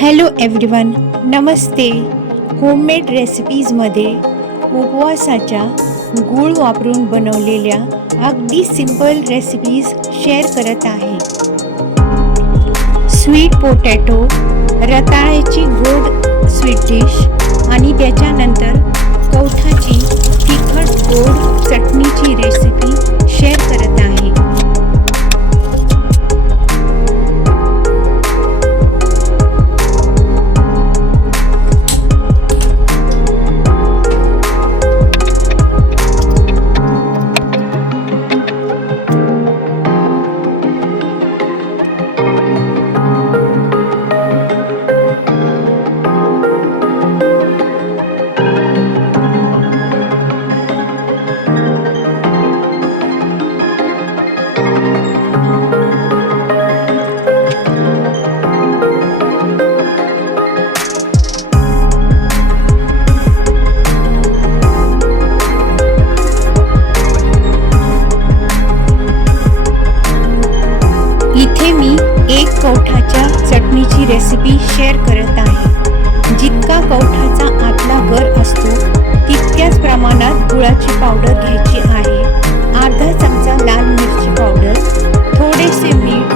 Hello everyone, नमस्ते. Homemade रेसिपीजमध्ये उपवासाच्या गूळ वापरून बनवलेल्या अगदी सिंपल रेसिपीज शेअर करत आहे. स्वीट पोटॅटो, रताळ्याची गोड स्वीट डिश आणि त्याच्यानंतर कवठाची तिखट गोड चटणीची रेसिपी शेअर करत आहे. इथे मी एक कवठाच्या चटणीची रेसिपी शेअर करत आहे. जितका कवठाचा आतला गर असतो तितक्याच प्रमाणात गुळाची पावडर घ्यायची आहे. अर्धा चमचा लाल मिरची पावडर, थोडेसे मीठ,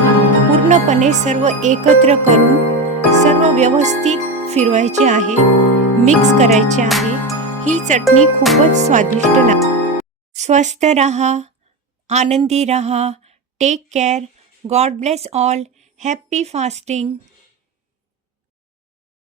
पूर्णपणे सर्व एकत्र करून सर्व व्यवस्थित फिरवायचे आहे, मिक्स करायचे आहे. ही चटणी खूपच स्वादिष्ट लागते. स्वस्थ रहा, आनंदी रहा. Take care. God bless all. Happy fasting.